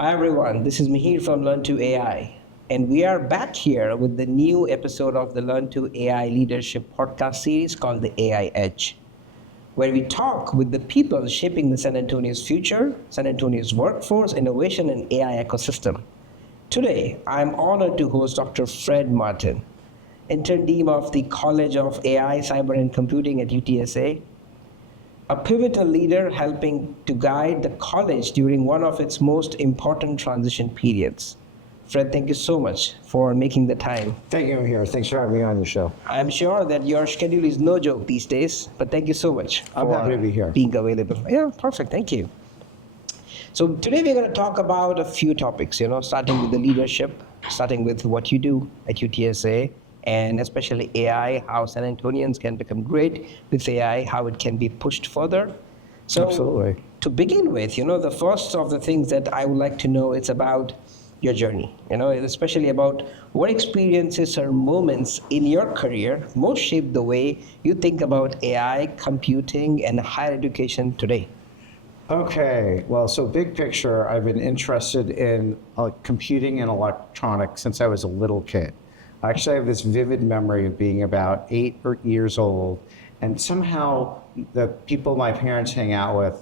Hi everyone, this is Mihir from Learn to AI, and we are back here with the new episode of the Learn to AI Leadership podcast series called the AI Edge, where we talk with the people shaping the San Antonio's future, San Antonio's workforce, innovation, and AI ecosystem. Today, I'm honored to host Dr. Fred Martin, Interim Dean of the College of AI, Cyber, and Computing at UTSA, a pivotal leader helping to guide the college during one of its most important transition periods. Fred, thank you so much for making the time. Thank you, here. Thanks for having me on the show. I'm sure that your schedule is no joke these days, but thank you so much I'm happy to be here. being available. Yeah, perfect. Thank you. So today we're going to talk about a few topics, starting with the leadership, starting with what you do at UTSA, and especially AI, how San Antonians can become great with AI, how it can be pushed further. So Absolutely. to begin with, the first of the things that I would like to know is about your journey, especially about what experiences or moments in your career most shaped the way you think about AI, computing, and higher education today. Okay, well, so big picture, I've been interested in computing and electronics since I was a little kid. I actually have this vivid memory of being about 8 years old, and somehow the people my parents hung out with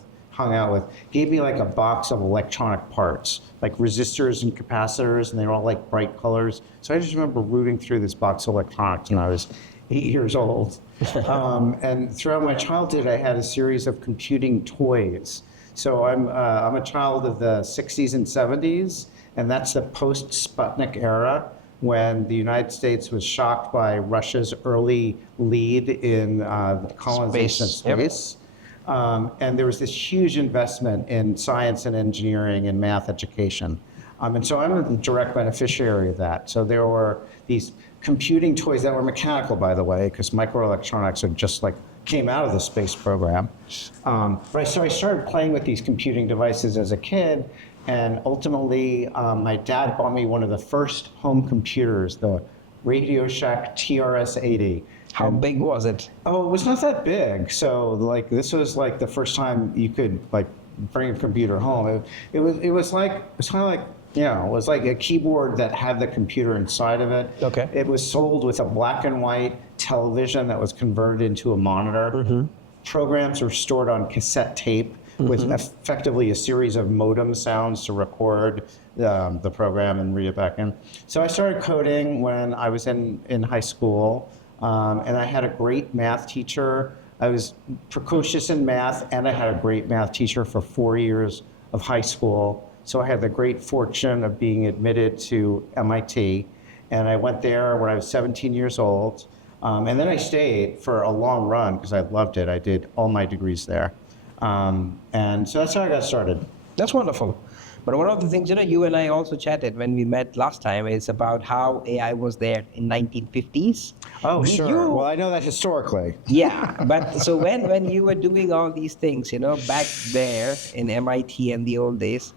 gave me like a box of electronic parts, like resistors and capacitors, and they were all like bright colors. So I just remember rooting through this box of electronics when I was 8 years old. And throughout my childhood, I had a series of computing toys. So I'm a child of the 60s and 70s, and that's the post-Sputnik era, when the United States was shocked by Russia's early lead in the colonization of space. And there was this huge investment in science and engineering and math education. And so I'm a direct beneficiary of that. So there were these computing toys that were mechanical, by the way, because microelectronics are just like came out of the space program. So I started playing with these computing devices as a kid. And ultimately, my dad bought me one of the first home computers, the Radio Shack TRS-80. How big was it? Oh, it was not that big. So like this was like the first time you could like bring a computer home. It was kind of like it was like a keyboard that had the computer inside of it. Okay. It was sold with a black and white television that was converted into a monitor. Mm-hmm. Programs were stored on cassette tape with effectively a series of modem sounds to record the program and read it back in. So I started coding when I was in high school, and I had a great math teacher. I was precocious in math, and I had a great math teacher for 4 years of high school. So I had the great fortune of being admitted to MIT, and I went there when I was 17 years old. And then I stayed for a long run because I loved it. I did all my degrees there. And so that's how I got started. That's wonderful. But one of the things, you and I also chatted when we met last time is about how AI was there in 1950s. Oh, sure. Well, I know that historically. Yeah, but so when you were doing all these things, back there in MIT in the old days,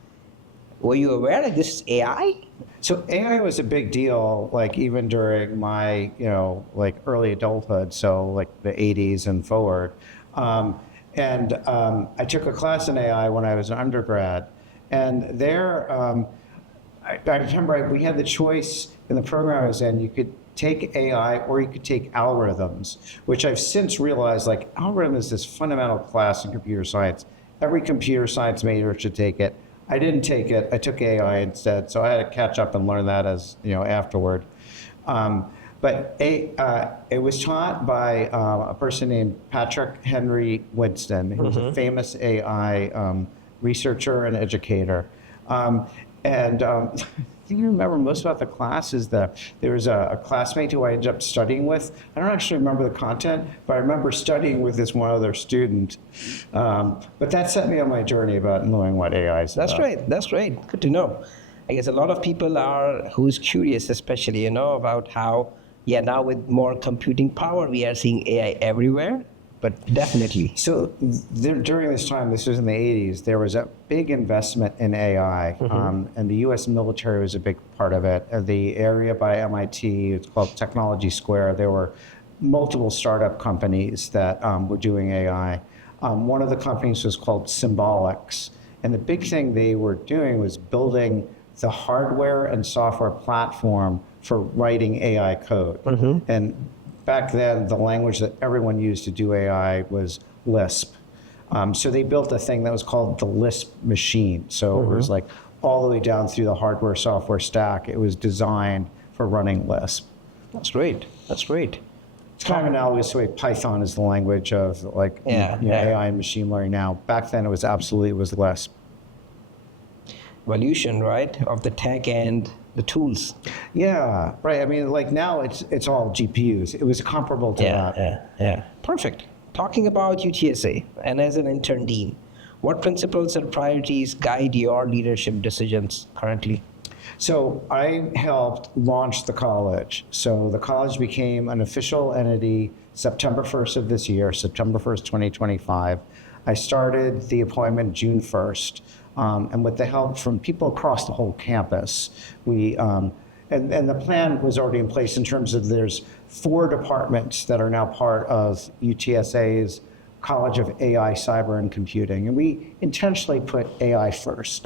were you aware that this is AI? So AI was a big deal, like even during my, like early adulthood, so like the 80s and forward. And I took a class in AI when I was an undergrad. And there, I remember we had the choice in the program I was in, you could take AI or you could take algorithms, which I've since realized, like algorithm is this fundamental class in computer science. Every computer science major should take it. I didn't take it, I took AI instead. So I had to catch up and learn that as, afterward. But it was taught by a person named Patrick Henry Winston, who's a famous AI researcher and educator. The thing I remember most about the class is that there was a classmate who I ended up studying with. I don't actually remember the content, but I remember studying with this one other student. But that set me on my journey about knowing what AI is That's about. great. That's great. Good to know. I guess a lot of people who's curious, especially, about how, now with more computing power, we are seeing AI everywhere. But definitely. So during this time, this was in the 80s, there was a big investment in AI, and the U.S. military was a big part of it. The area by MIT, it's called Technology Square, there were multiple startup companies that were doing AI. One of the companies was called Symbolics, And the big thing they were doing was building the hardware and software platform for writing AI code. And back then, the language that everyone used to do AI was Lisp. So they built a thing that was called the Lisp machine. So it was like all the way down through the hardware software stack. It was designed for running Lisp. That's great. That's great. It's kind of analogous to the way Python is the language of like AI and machine learning now. Back then, it was Lisp. Evolution, right, of the tech and the tools. Yeah, right. I mean, like now it's all GPUs. It was comparable to that. Yeah. Perfect. Talking about UTSA and as an intern dean, what principles and priorities guide your leadership decisions currently? So I helped launch the college. So the college became an official entity September 1st of this year, September 1st, 2025. I started the appointment June 1st. And with the help from people across the whole campus, we and the plan was already in place in terms of there's 4 departments that are now part of UTSA's College of AI, Cyber, and Computing. And we intentionally put AI first.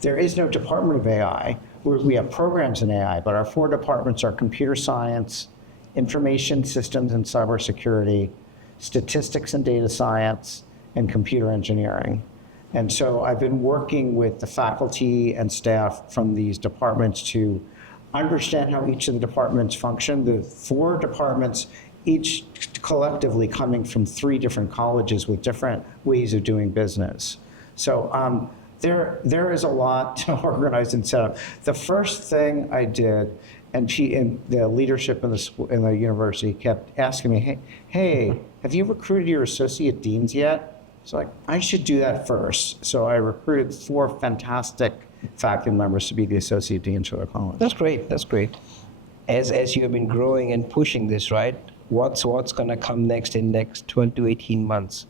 There is no department of AI. We have programs in AI, but our 4 departments are computer science, information systems and cybersecurity, statistics and data science, and computer engineering. And so I've been working with the faculty and staff from these departments to understand how each of the departments function. The 4 departments, each collectively coming from 3 different colleges with different ways of doing business. So there is a lot to organize and set up. The first thing I did, and the leadership in the university kept asking me, hey, have you recruited your associate deans yet? So like, I should do that first. So I recruited 4 fantastic faculty members to be the associate deans for the college. That's great. That's great. As you have been growing and pushing this, right? What's going to come next in next 12 to 18 months?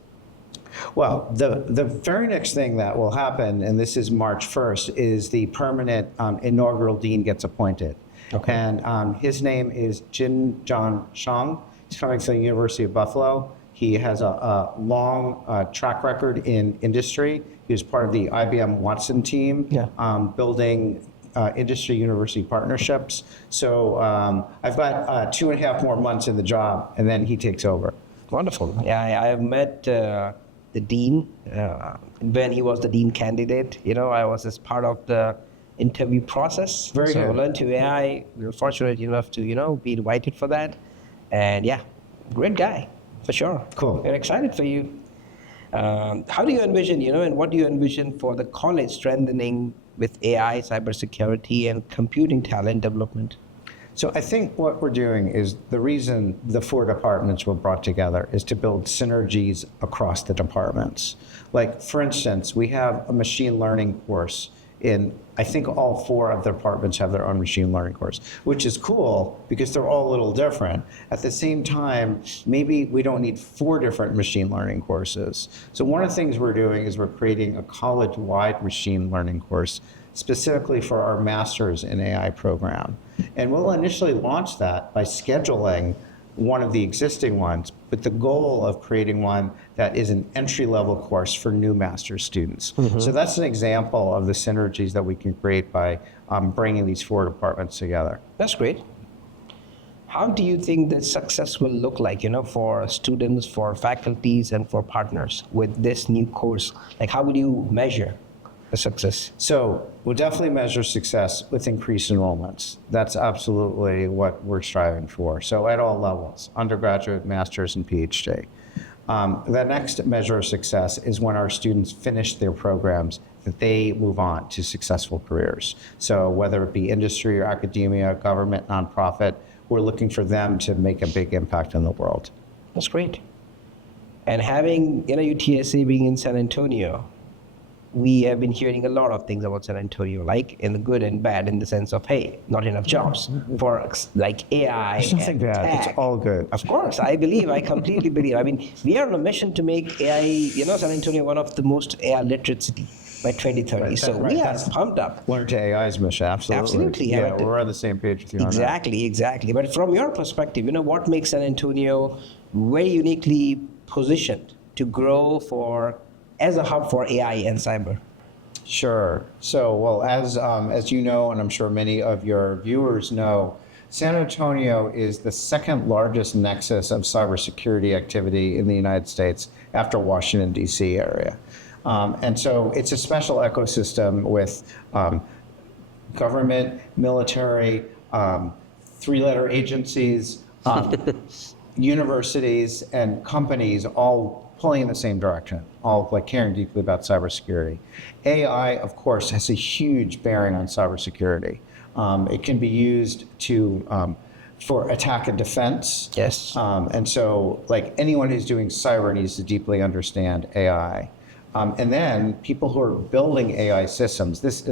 Well, the very next thing that will happen, and this is March 1st, is the permanent inaugural dean gets appointed. Okay. And his name is Jin John Shang. He's coming from the University of Buffalo. He has a long track record in industry. He was part of the IBM Watson team, building industry-university partnerships. So I've got 2.5 more months in the job, and then he takes over. Wonderful. Yeah, I have met the dean when he was the dean candidate. You know, I was as part of the interview process. Very good. So Learn to AI, we were fortunate enough to, be invited for that. And yeah, great guy. For sure. Cool. We're excited for you. How do you envision, and what do you envision for the college strengthening with AI, cybersecurity, and computing talent development? So I think what we're doing is the reason the 4 departments were brought together is to build synergies across the departments. Like, for instance, we have a machine learning course I think all 4 of the departments have their own machine learning course, which is cool because they're all a little different. At the same time, maybe we don't need 4 different machine learning courses. So one of the things we're doing is we're creating a college-wide machine learning course specifically for our master's in AI program. And we'll initially launch that by scheduling one of the existing ones, but the goal of creating one that is an entry-level course for new master's students. So that's an example of the synergies that we can create by bringing these 4 departments together. That's great. How do you think that success will look like, for students, for faculties, and for partners with this new course? Like, how would you measure the success? So we'll definitely measure success with increased enrollments. That's absolutely what we're striving for. So at all levels, undergraduate, master's, and PhD. The next measure of success is when our students finish their programs, that they move on to successful careers. So whether it be industry or academia, government, nonprofit, we're looking for them to make a big impact in the world. That's great. And having UTSA being in San Antonio, we have been hearing a lot of things about San Antonio, like in the good and bad, in the sense of, hey, not enough jobs for like AI. There's nothing bad. Tech. It's all good. Of course, I completely believe. I mean, we are on a mission to make AI, San Antonio one of the most AI literate city by 2030. Right, so we are pumped up. Learn to AI's mission, absolutely. Absolutely. Yeah, we're on the same page with you on that. Exactly. But from your perspective, what makes San Antonio very uniquely positioned to grow as a hub for AI and cyber? Sure. So, well, as you know, and I'm sure many of your viewers know, San Antonio is the second largest nexus of cybersecurity activity in the United States after Washington, D.C. area. And so it's a special ecosystem with government, military, three-letter agencies, universities, and companies all pulling in the same direction, all like caring deeply about cybersecurity. AI, of course, has a huge bearing on cybersecurity. It can be used for attack and defense. Yes. And so, like anyone who's doing cyber needs to deeply understand AI. And then people who are building AI systems. This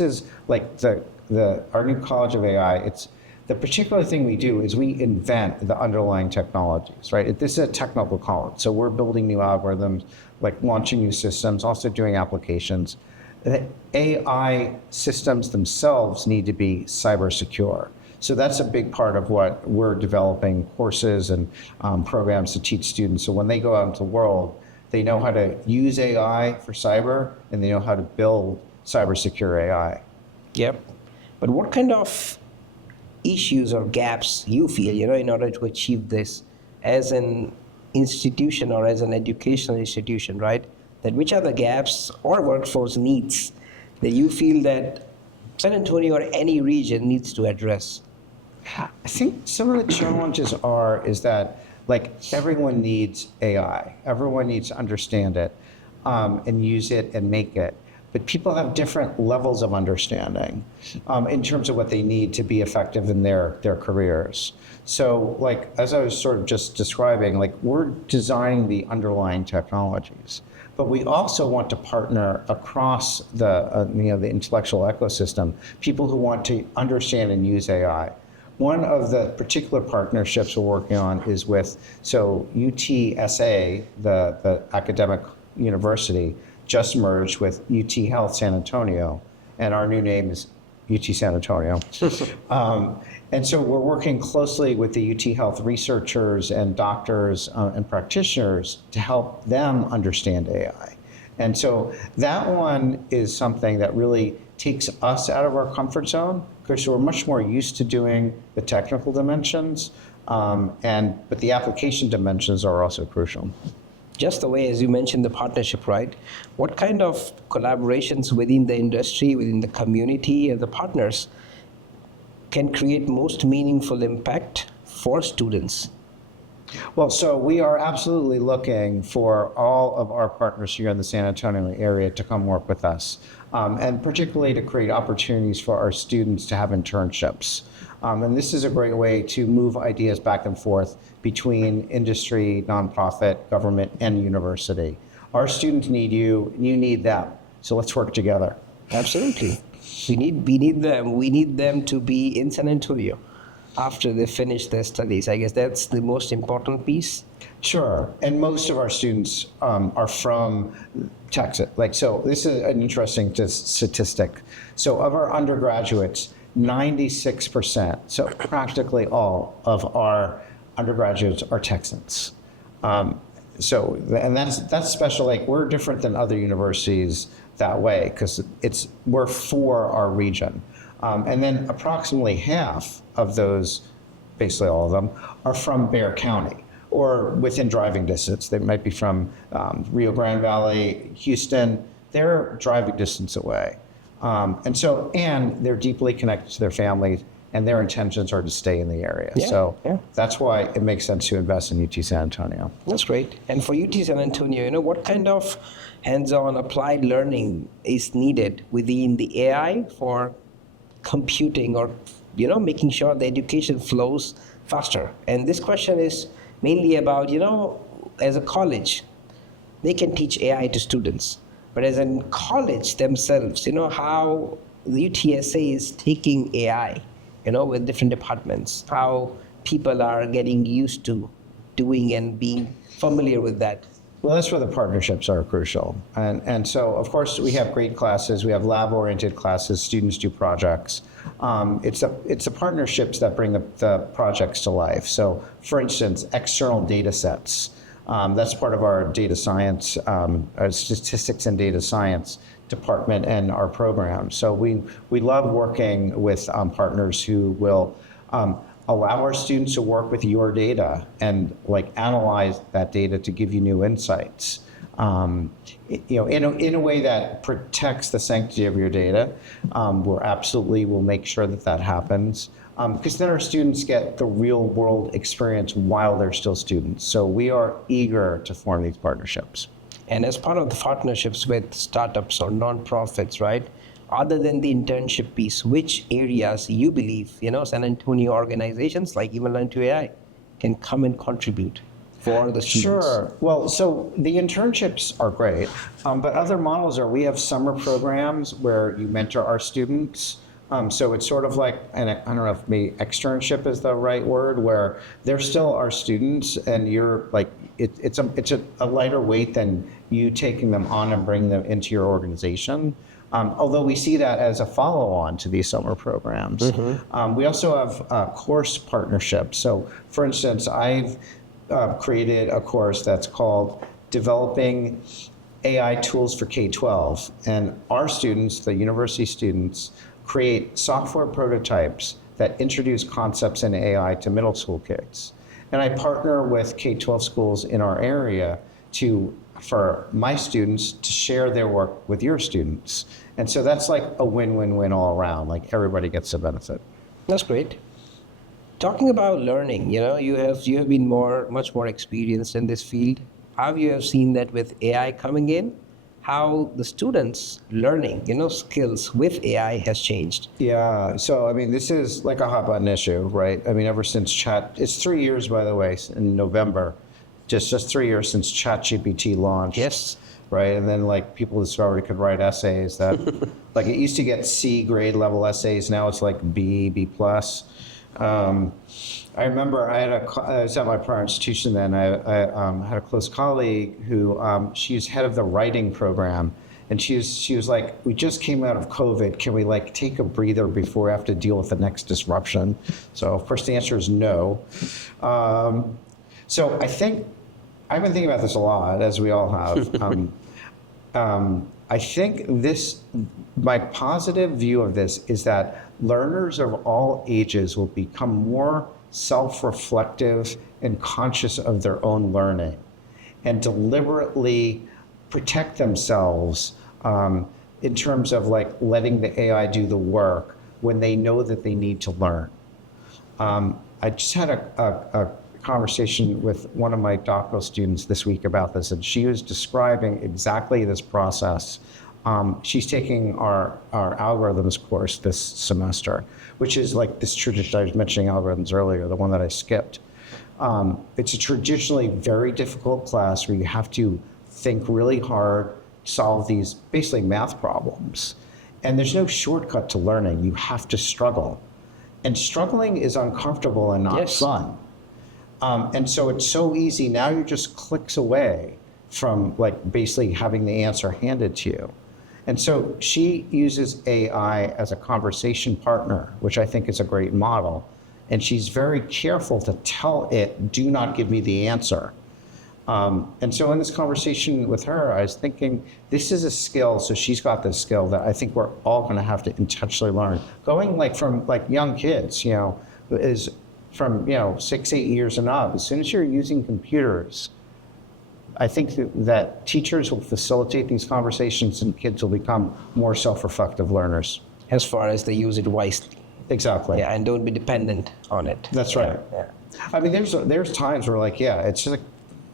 is like our new College of AI. It's the particular thing we do is we invent the underlying technologies, right? This is a technical college, so we're building new algorithms, like launching new systems, also doing applications. The AI systems themselves need to be cyber secure. So that's a big part of what we're developing courses and programs to teach students. So when they go out into the world, they know how to use AI for cyber, and they know how to build cyber secure AI. Yep. But what kind of issues or gaps you feel, in order to achieve this as an institution or as an educational institution, right? That which are the gaps or workforce needs that you feel that San Antonio or any region needs to address? I think some of the challenges is that like everyone needs AI. Everyone needs to understand it and use it and make it. But people have different levels of understanding in terms of what they need to be effective in their careers. So like, as I was sort of just describing, like we're designing the underlying technologies, but we also want to partner across the intellectual ecosystem, people who want to understand and use AI. One of the particular partnerships we're working on is with UTSA, the academic university, just merged with UT Health San Antonio, and our new name is UT San Antonio. And so we're working closely with the UT Health researchers and doctors and practitioners to help them understand AI. And so that one is something that really takes us out of our comfort zone, because we're much more used to doing the technical dimensions, but the application dimensions are also crucial. Just the way, as you mentioned, the partnership, right? What kind of collaborations within the industry, within the community, and the partners can create most meaningful impact for students? Well, so we are absolutely looking for all of our partners here in the San Antonio area to come work with us, and particularly to create opportunities for our students to have internships. And this is a great way to move ideas back and forth between industry, nonprofit, government, and university. Our students need you, and you need them. So let's work together. Absolutely. We need them. We need them to be in San Antonio after they finish their studies. I guess that's the most important piece. Sure. And most of our students are from Texas. So this is an interesting statistic. So of our undergraduates, 96%, so practically all of our undergraduates are Texans. And that's special. Like we're different than other universities that way, because we're for our region. And then approximately half of those, basically all of them, are from Bexar County or within driving distance. They might be from Rio Grande Valley, Houston. They're driving distance away. And they're deeply connected to their families, and their intentions are to stay in the area. That's why it makes sense to invest in UT San Antonio. That's great. And for UT San Antonio, what kind of hands-on applied learning is needed within the AI for computing or, making sure the education flows faster? And this question is mainly about, as a college, they can teach AI to students. But as in college themselves, how the UTSA is taking AI, with different departments, how people are getting used to doing and being familiar with that. Well, that's where the partnerships are crucial. And so, of course, we have great classes. We have lab-oriented classes. Students do projects. It's the partnerships that bring the projects to life. So, for instance, external data sets. That's part of our data science, our statistics and data science department and our program. So we love working with partners who will allow our students to work with your data and like analyze that data to give you new insights. In a way that protects the sanctity of your data. We'll make sure that happens. Because then our students get the real world experience while they're still students. So we are eager to form these partnerships. And as part of the partnerships with startups or nonprofits, right? Other than the internship piece, which areas you believe, San Antonio organizations like even Learn2AI can come and contribute for the students? Sure. Well, so the internships are great, but other models are we have summer programs where you mentor our students. So it's sort of like, and I don't know if maybe externship is the right word, where they're still our students, and you're like, it's a lighter weight than you taking them on and bringing them into your organization. Although we see that as a follow-on to these summer programs. Mm-hmm. We also have course partnerships. So, for instance, I've created a course that's called Developing AI Tools for K-12, and our students, the university students, create software prototypes that introduce concepts in AI to middle school kids. And I partner with K-12 schools in our area for my students to share their work with your students. And so that's like a win-win-win all around, like everybody gets a benefit. That's great. Talking about learning, you have been much more experienced in this field. How you have seen that with AI coming in, how the students' learning, skills with AI has changed. Yeah, so I mean, this is like a hot button issue, right? I mean, ever since it's 3 years, by the way, in November, just 3 years since ChatGPT launched. Yes. Right, and then like people discovered it could write essays that, like it used to get C grade level essays, now it's like B plus. I remember I was at my prior institution then. I had a close colleague who she's head of the writing program, and she was like, "We just came out of COVID. Can we like take a breather before we have to deal with the next disruption?" So of course the answer is no. So I think I've been thinking about this a lot, as we all have. I think my positive view of this is that learners of all ages will become more self-reflective and conscious of their own learning and deliberately protect themselves in terms of like letting the AI do the work when they know that they need to learn. I just had a conversation with one of my doctoral students this week about this, and she was describing exactly this process. She's taking our algorithms course this semester, which is like this tradition I was mentioning algorithms earlier, the one that I skipped. It's a traditionally very difficult class where you have to think really hard, solve these basically math problems. And there's no shortcut to learning. You have to struggle. And struggling is uncomfortable and not fun. And so it's so easy. Now you're just clicks away from like basically having the answer handed to you. And so she uses AI as a conversation partner, which I think is a great model. And she's very careful to tell it, do not give me the answer. And so in this conversation with her, I was thinking, this is a skill. So she's got this skill that I think we're all going to have to intentionally learn. Going like from like young kids, is from 6, 8 years and up. As soon as you're using computers, I think that teachers will facilitate these conversations and kids will become more self-reflective learners. As far as they use it wisely. Exactly. Yeah, and don't be dependent on it. That's right. Yeah. I mean, there's times where like, it's just like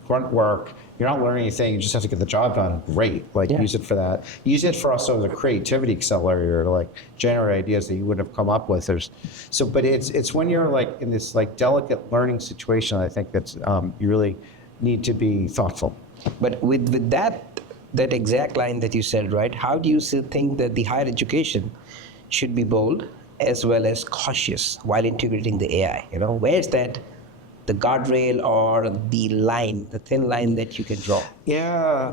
grunt work. You're not learning anything. You just have to get the job done. Great. Use it for that. Use it for also the creativity accelerator to like generate ideas that you wouldn't have come up with. But it's when you're like in this like delicate learning situation, I think that's you really need to be thoughtful. But with that exact line that you said, right? How do you think that the higher education should be bold as well as cautious while integrating the AI? Where's that the guardrail or the line, the thin line that you can draw? Yeah,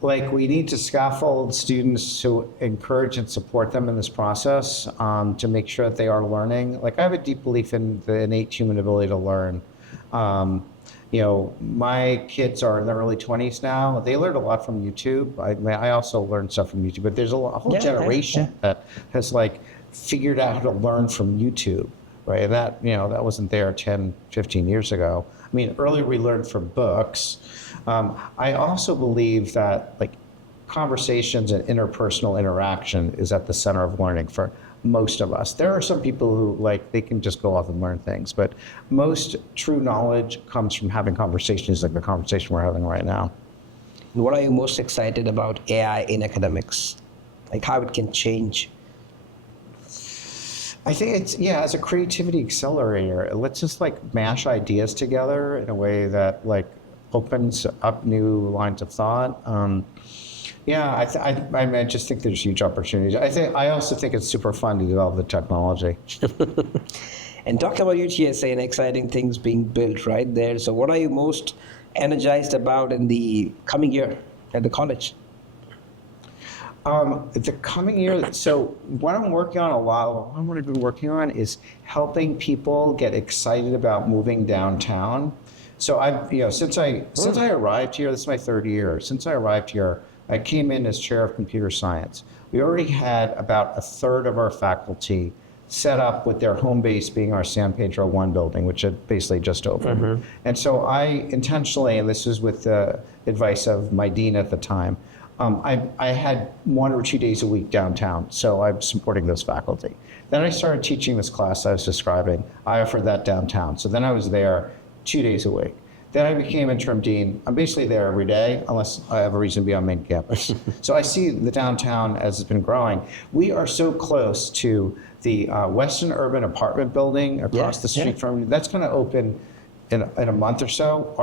we need to scaffold students to encourage and support them in this process to make sure that they are learning. Like I have a deep belief in the innate human ability to learn. My kids are in their early 20s now. They learned a lot from YouTube. I also learned stuff from YouTube, but there's a whole generation that has like figured out how to learn from YouTube, right? And that wasn't there 10, 15 years ago. I mean, earlier we learned from books. I also believe that like conversations and interpersonal interaction is at the center of learning for most of us. There are some people who they can just go off and learn things, but most true knowledge comes from having conversations like the conversation we're having right now. What are you most excited about AI in academics? Like how it can change? I think it's, as a creativity accelerator. Let's just mash ideas together in a way that opens up new lines of thought. I just think there's huge opportunities. I also think it's super fun to develop the technology. And talk about UTSA and exciting things being built right there. So what are you most energized about in the coming year at the college? The coming year, so what I'm working on what I've been working on is helping people get excited about moving downtown. So since I arrived here, this is my third year. Since I arrived here, I came in as chair of computer science. We already had about a third of our faculty set up with their home base being our San Pedro 1 building, which had basically just opened. Mm-hmm. And so I intentionally, and this is with the advice of my dean at the time, I had 1 or 2 days a week downtown, so I'm supporting those faculty. Then I started teaching this class I was describing. I offered that downtown. So then I was there 2 days a week. Then I became interim dean. I'm basically there every day, unless I have a reason to be on main campus. So I see the downtown as it's been growing. We are so close to the Western Urban Apartment Building across the street from you. That's going to open in a month or so.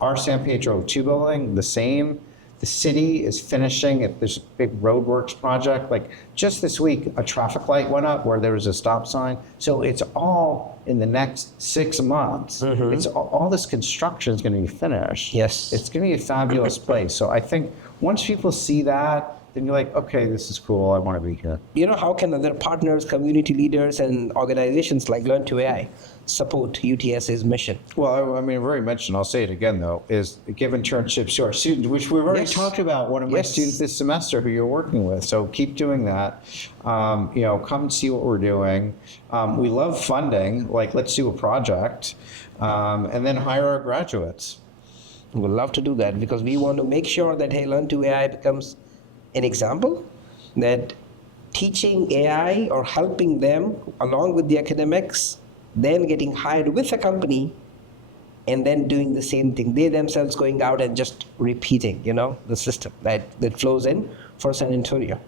Our San Pedro 2 building, the same. The city is finishing it. There's a big roadworks project. Just this week, a traffic light went up where there was a stop sign. So it's all in the next 6 months. Mm-hmm. It's all this construction is going to be finished. Yes. It's going to be a fabulous place. So I think once people see that, then you're like, okay, this is cool. I want to be here. How can other partners, community leaders, and organizations like Learn to AI support UTSA's mission? Well, I've already mentioned, I'll say it again though, is give internships to our students, which we've already talked about. One of my students this semester who you're working with. So keep doing that. Come and see what we're doing. We love funding. Let's do a project, and then hire our graduates. We'd love to do that because we want to make sure that Learn to AI becomes an example that teaching AI or helping them along with the academics, then getting hired with a company and then doing the same thing. They themselves going out and just repeating, the system that flows in for San Antonio.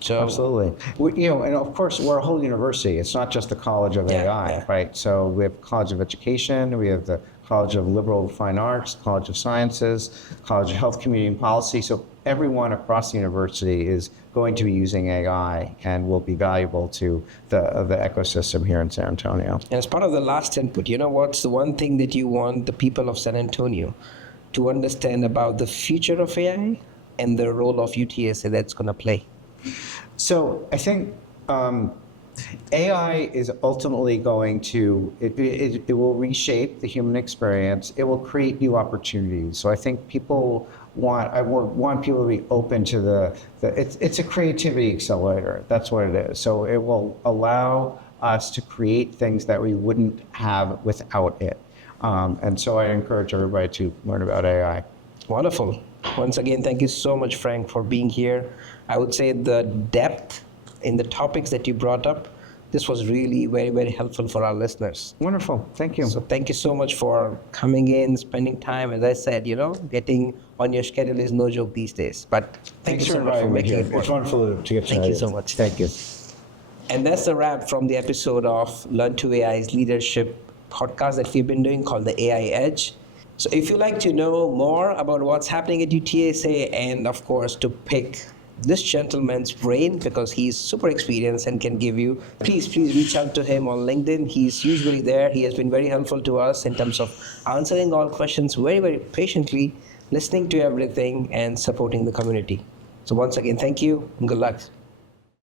So absolutely. And of course, we're a whole university. It's not just the College of AI, right? So we have College of Education, we have the College of Liberal Fine Arts, College of Sciences, College of Health, Community, and Policy. So everyone across the university is going to be using AI and will be valuable to the ecosystem here in San Antonio. And as part of the last input, what's the one thing that you want the people of San Antonio to understand about the future of AI and the role of UTSA that's going to play? So I think AI is ultimately going to, it will reshape the human experience. It will create new opportunities. So I think I want people to be open to it's a creativity accelerator. That's what it is. So it will allow us to create things that we wouldn't have without it. And so I encourage everybody to learn about AI. Wonderful. Once again, thank you so much, Frank, for being here. I would say the depth in the topics that you brought up, this was really very, very helpful for our listeners. Wonderful. Thank you. So thank you so much for coming in, spending time. As I said, getting on your schedule is no joke these days. But thanks so much for making it work. It's wonderful to get to know you. Thank you so much. Thank you. And that's a wrap from the episode of Learn to AI's leadership podcast that we've been doing called the AI Edge. So if you'd like to know more about what's happening at UTSA and, of course, to pick this gentleman's brain because he's super experienced and can give you, please reach out to him on LinkedIn. He's usually there. He has been very helpful to us in terms of answering all questions very, very patiently, listening to everything and supporting the community. So once again, thank you and good luck.